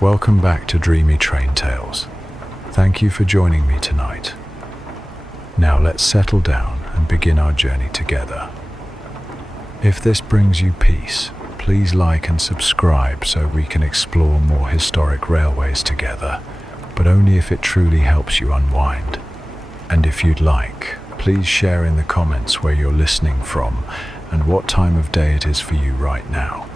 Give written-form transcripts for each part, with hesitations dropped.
Welcome back to Dreamy Train Tales. Thank you for joining me tonight. Now let's settle down and begin our journey together. If this brings you peace, please like and subscribe so we can explore more historic railways together, but only if it truly helps you unwind. And if you'd like, please share in the comments where you're listening from and what time of day it is for you right now.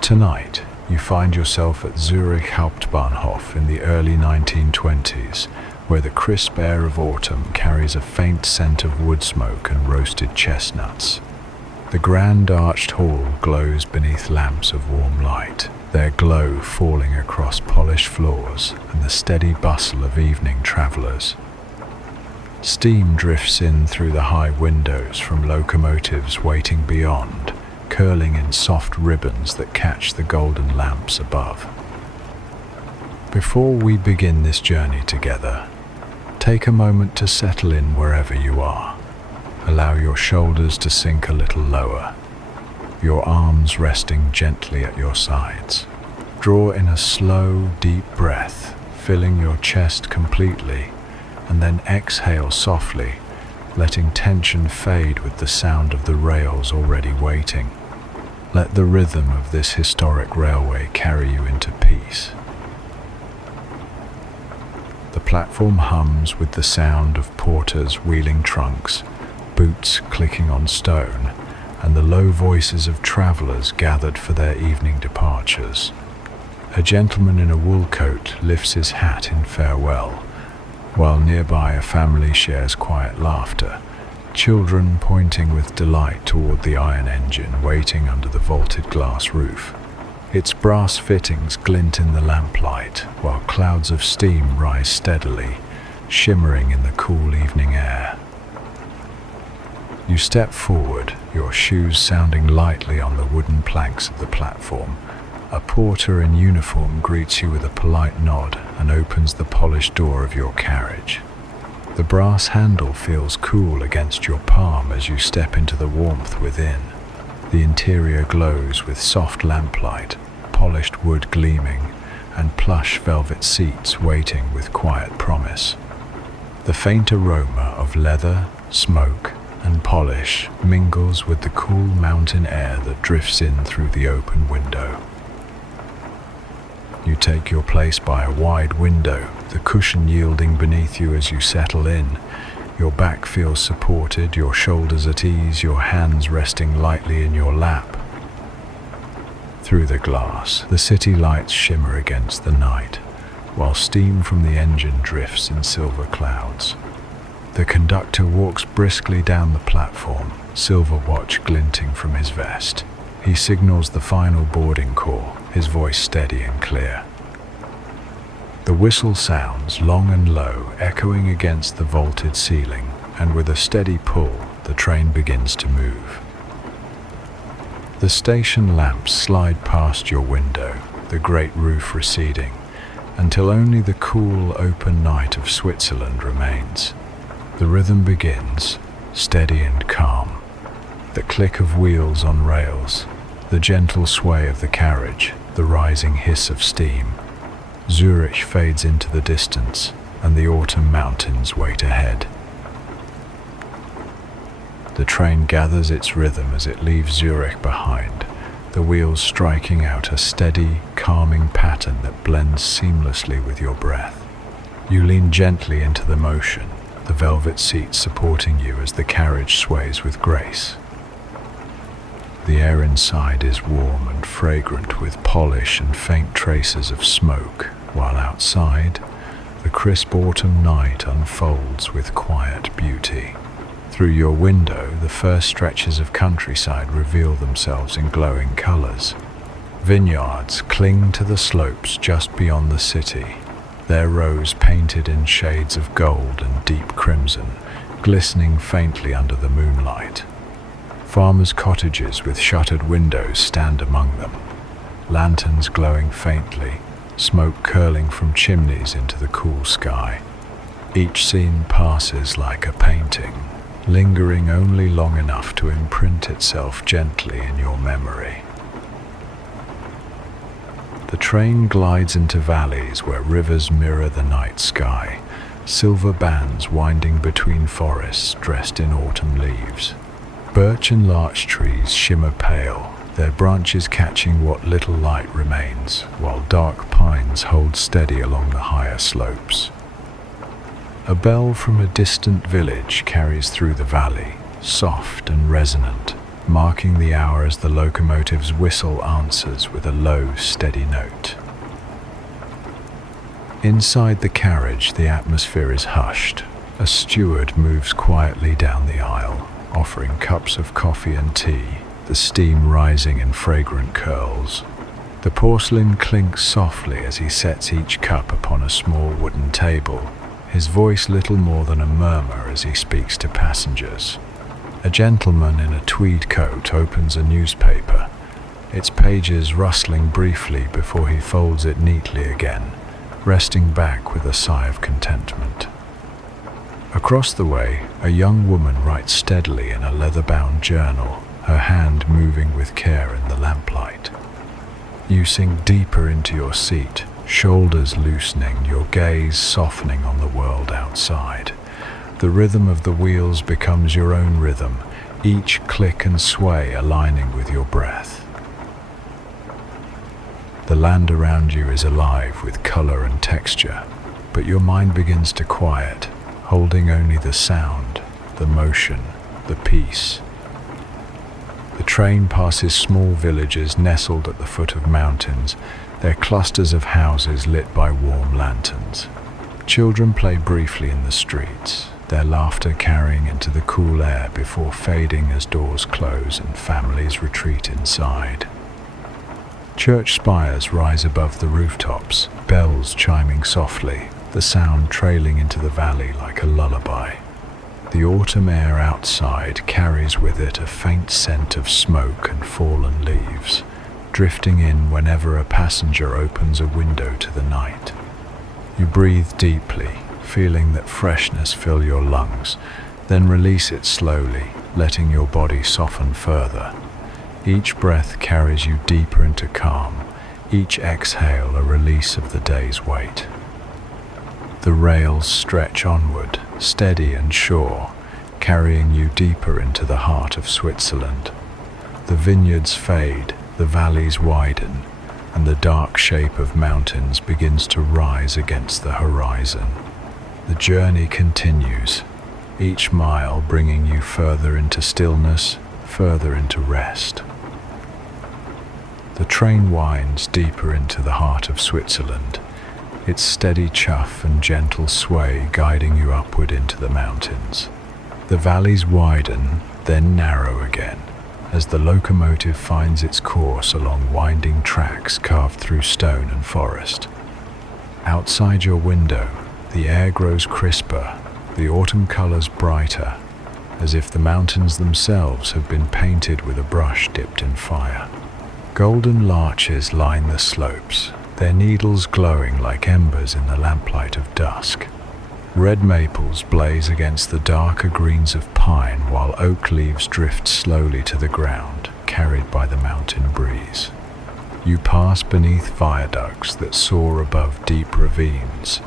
Tonight, you find yourself at Zürich Hauptbahnhof in the early 1920s, where the crisp air of autumn carries a faint scent of wood smoke and roasted chestnuts. The grand arched hall glows beneath lamps of warm light, their glow falling across polished floors and the steady bustle of evening travellers. Steam drifts in through the high windows from locomotives waiting beyond, curling in soft ribbons that catch the golden lamps above. Before we begin this journey together, take a moment to settle in wherever you are. Allow your shoulders to sink a little lower, your arms resting gently at your sides. Draw in a slow, deep breath, filling your chest completely, and then exhale softly, letting tension fade with the sound of the rails already waiting. Let the rhythm of this historic railway carry you into peace. The platform hums with the sound of porters wheeling trunks, boots clicking on stone, and the low voices of travellers gathered for their evening departures. A gentleman in a wool coat lifts his hat in farewell, while nearby a family shares quiet laughter, children pointing with delight toward the iron engine waiting under the vaulted glass roof. Its brass fittings glint in the lamplight, while clouds of steam rise steadily, shimmering in the cool evening air. You step forward, your shoes sounding lightly on the wooden planks of the platform. A porter in uniform greets you with a polite nod and opens the polished door of your carriage. The brass handle feels cool against your palm as you step into the warmth within. The interior glows with soft lamplight, polished wood gleaming, and plush velvet seats waiting with quiet promise. The faint aroma of leather, smoke, and polish mingles with the cool mountain air that drifts in through the open window. You take your place by a wide window, the cushion yielding beneath you as you settle in. Your back feels supported, your shoulders at ease, your hands resting lightly in your lap. Through the glass, the city lights shimmer against the night, while steam from the engine drifts in silver clouds. The conductor walks briskly down the platform, silver watch glinting from his vest. He signals the final boarding call, his voice steady and clear. The whistle sounds long and low, echoing against the vaulted ceiling, and with a steady pull, the train begins to move. The station lamps slide past your window, the great roof receding, until only the cool, open night of Switzerland remains. The rhythm begins, steady and calm. The click of wheels on rails, the gentle sway of the carriage, the rising hiss of steam. Zürich fades into the distance, and the autumn mountains wait ahead. The train gathers its rhythm as it leaves Zürich behind, the wheels striking out a steady, calming pattern that blends seamlessly with your breath. You lean gently into the motion, the velvet seat supporting you as the carriage sways with grace. The air inside is warm and fragrant with polish and faint traces of smoke, while outside, the crisp autumn night unfolds with quiet beauty. Through your window, the first stretches of countryside reveal themselves in glowing colors. Vineyards cling to the slopes just beyond the city, their rows painted in shades of gold and deep crimson, glistening faintly under the moonlight. Farmers' cottages with shuttered windows stand among them, lanterns glowing faintly, smoke curling from chimneys into the cool sky. Each scene passes like a painting, lingering only long enough to imprint itself gently in your memory. The train glides into valleys where rivers mirror the night sky, silver bands winding between forests dressed in autumn leaves. Birch and larch trees shimmer pale, their branches catching what little light remains, while dark pines hold steady along the higher slopes. A bell from a distant village carries through the valley, soft and resonant, marking the hour as the locomotive's whistle answers with a low, steady note. Inside the carriage, the atmosphere is hushed. A steward moves quietly down the aisle, offering cups of coffee and tea, the steam rising in fragrant curls. The porcelain clinks softly as he sets each cup upon a small wooden table, his voice little more than a murmur as he speaks to passengers. A gentleman in a tweed coat opens a newspaper, its pages rustling briefly before he folds it neatly again, resting back with a sigh of contentment. Across the way, a young woman writes steadily in a leather-bound journal, her hand moving with care in the lamplight. You sink deeper into your seat, shoulders loosening, your gaze softening on the world outside. The rhythm of the wheels becomes your own rhythm, each click and sway aligning with your breath. The land around you is alive with color and texture, but your mind begins to quiet, holding only the sound, the motion, the peace. The train passes small villages nestled at the foot of mountains, their clusters of houses lit by warm lanterns. Children play briefly in the streets, their laughter carrying into the cool air before fading as doors close and families retreat inside. Church spires rise above the rooftops, bells chiming softly, the sound trailing into the valley like a lullaby. The autumn air outside carries with it a faint scent of smoke and fallen leaves, drifting in whenever a passenger opens a window to the night. You breathe deeply, feeling that freshness fill your lungs, then release it slowly, letting your body soften further. Each breath carries you deeper into calm, each exhale a release of the day's weight. The rails stretch onward, steady and sure, carrying you deeper into the heart of Switzerland. The vineyards fade, the valleys widen, and the dark shape of mountains begins to rise against the horizon. The journey continues, each mile bringing you further into stillness, further into rest. The train winds deeper into the heart of Switzerland, its steady chuff and gentle sway guiding you upward into the mountains. The valleys widen, then narrow again, as the locomotive finds its course along winding tracks carved through stone and forest. Outside your window, the air grows crisper, the autumn colors brighter, as if the mountains themselves have been painted with a brush dipped in fire. Golden larches line the slopes, their needles glowing like embers in the lamplight of dusk. Red maples blaze against the darker greens of pine, while oak leaves drift slowly to the ground, carried by the mountain breeze. You pass beneath viaducts that soar above deep ravines,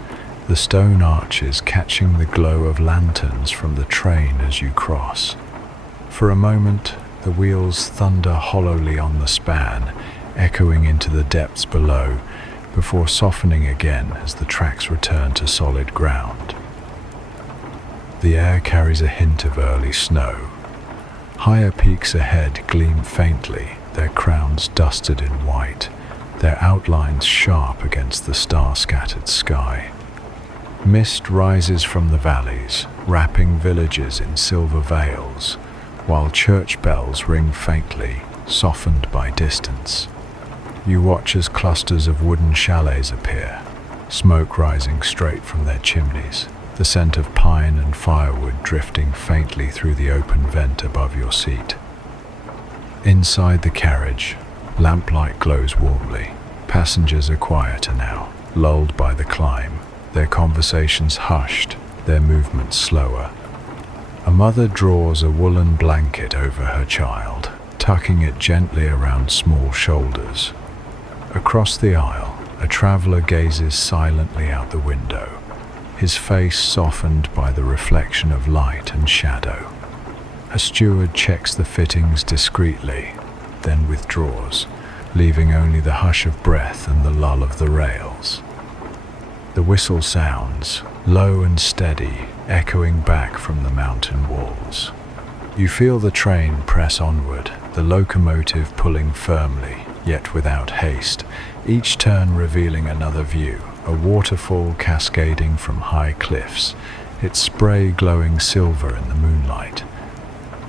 the stone arches catching the glow of lanterns from the train as you cross. For a moment, the wheels thunder hollowly on the span, echoing into the depths below, before softening again as the tracks return to solid ground. The air carries a hint of early snow. Higher peaks ahead gleam faintly, their crowns dusted in white, their outlines sharp against the star-scattered sky. Mist rises from the valleys, wrapping villages in silver veils, while church bells ring faintly, softened by distance. You watch as clusters of wooden chalets appear, smoke rising straight from their chimneys, the scent of pine and firewood drifting faintly through the open vent above your seat. Inside the carriage, lamplight glows warmly. Passengers are quieter now, lulled by the climb, their conversations hushed, their movements slower. A mother draws a woolen blanket over her child, tucking it gently around small shoulders. Across the aisle, a traveller gazes silently out the window, his face softened by the reflection of light and shadow. A steward checks the fittings discreetly, then withdraws, leaving only the hush of breath and the lull of the rails. The whistle sounds, low and steady, echoing back from the mountain walls. You feel the train press onward, the locomotive pulling firmly, yet without haste, each turn revealing another view, a waterfall cascading from high cliffs, its spray glowing silver in the moonlight.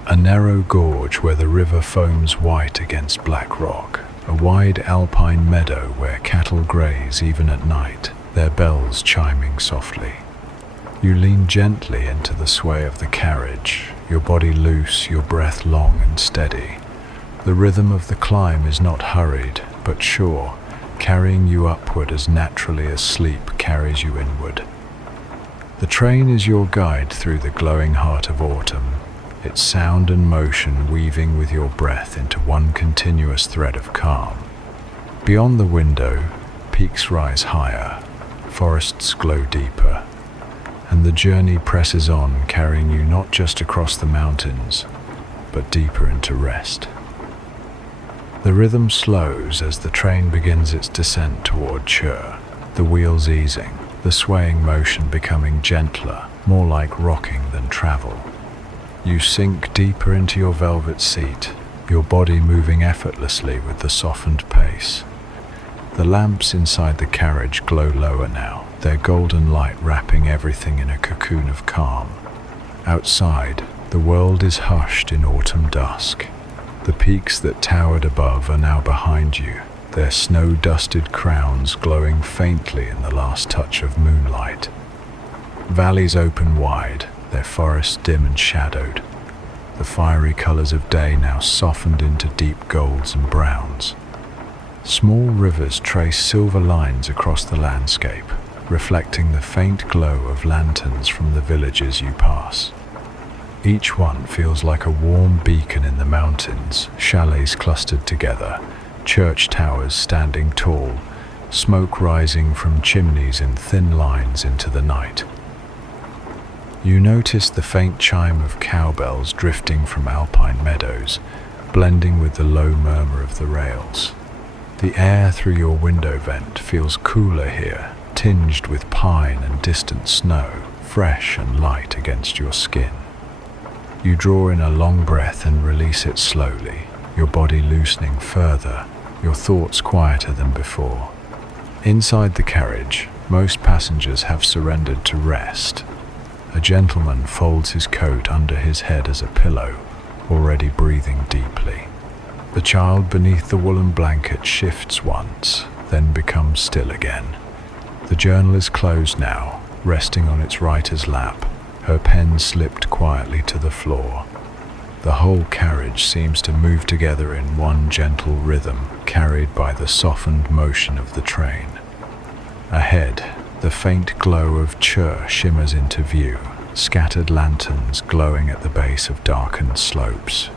A narrow gorge where the river foams white against black rock, a wide alpine meadow where cattle graze even at night, their bells chiming softly. You lean gently into the sway of the carriage, your body loose, your breath long and steady. The rhythm of the climb is not hurried, but sure, carrying you upward as naturally as sleep carries you inward. The train is your guide through the glowing heart of autumn, its sound and motion weaving with your breath into one continuous thread of calm. Beyond the window, peaks rise higher, forests glow deeper, and the journey presses on, carrying you not just across the mountains, but deeper into rest. The rhythm slows as the train begins its descent toward Chur, the wheels easing, the swaying motion becoming gentler, more like rocking than travel. You sink deeper into your velvet seat, your body moving effortlessly with the softened pace. The lamps inside the carriage glow lower now, their golden light wrapping everything in a cocoon of calm. Outside, the world is hushed in autumn dusk. The peaks that towered above are now behind you, their snow-dusted crowns glowing faintly in the last touch of moonlight. Valleys open wide, their forests dim and shadowed, the fiery colors of day now softened into deep golds and browns. Small rivers trace silver lines across the landscape, reflecting the faint glow of lanterns from the villages you pass. Each one feels like a warm beacon in the mountains, chalets clustered together, church towers standing tall, smoke rising from chimneys in thin lines into the night. You notice the faint chime of cowbells drifting from alpine meadows, blending with the low murmur of the rails. The air through your window vent feels cooler here, tinged with pine and distant snow, fresh and light against your skin. You draw in a long breath and release it slowly, your body loosening further, your thoughts quieter than before. Inside the carriage, most passengers have surrendered to rest. A gentleman folds his coat under his head as a pillow, already breathing deeply. The child beneath the woolen blanket shifts once, then becomes still again. The journal is closed now, resting on its writer's lap, her pen slipped quietly to the floor. The whole carriage seems to move together in one gentle rhythm, carried by the softened motion of the train. Ahead, the faint glow of Chur shimmers into view, scattered lanterns glowing at the base of darkened slopes.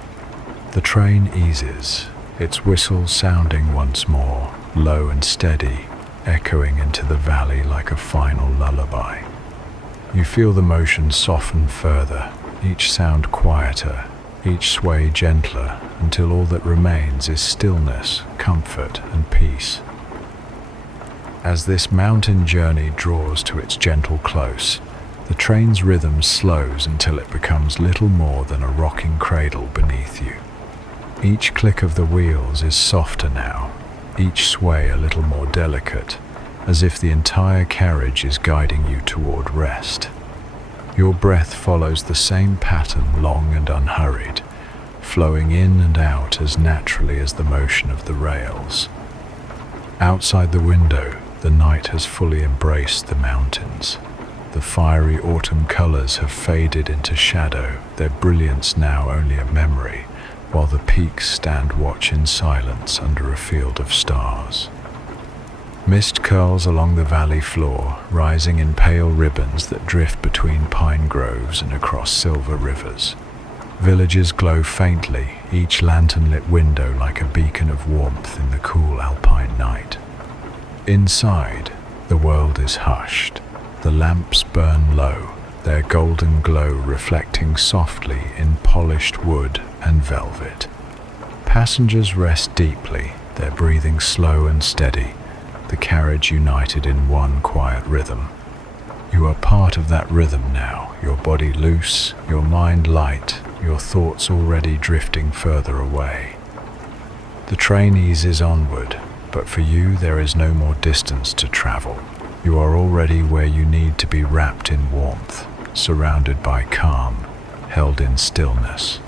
The train eases, its whistle sounding once more, low and steady, echoing into the valley like a final lullaby. You feel the motion soften further, each sound quieter, each sway gentler, until all that remains is stillness, comfort, and peace. As this mountain journey draws to its gentle close, the train's rhythm slows until it becomes little more than a rocking cradle beneath you. Each click of the wheels is softer now, each sway a little more delicate, as if the entire carriage is guiding you toward rest. Your breath follows the same pattern, long and unhurried, flowing in and out as naturally as the motion of the rails. Outside the window, the night has fully embraced the mountains. The fiery autumn colors have faded into shadow, their brilliance now only a memory, while the peaks stand watch in silence under a field of stars. Mist curls along the valley floor, rising in pale ribbons that drift between pine groves and across silver rivers. Villages glow faintly, each lantern-lit window like a beacon of warmth in the cool alpine night. Inside, the world is hushed. The lamps burn low, their golden glow reflecting softly in polished wood and velvet. Passengers rest deeply, their breathing slow and steady, the carriage united in one quiet rhythm. You are part of that rhythm now, your body loose, your mind light, your thoughts already drifting further away. The train eases onward, but for you there is no more distance to travel. You are already where you need to be, wrapped in warmth, surrounded by calm, held in stillness.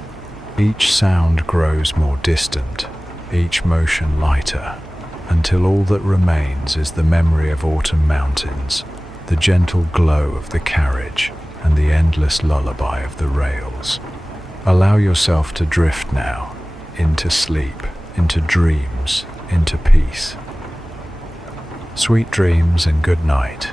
Each sound grows more distant, each motion lighter, until all that remains is the memory of autumn mountains, the gentle glow of the carriage, and the endless lullaby of the rails. Allow yourself to drift now, into sleep, into dreams, into peace. Sweet dreams and good night.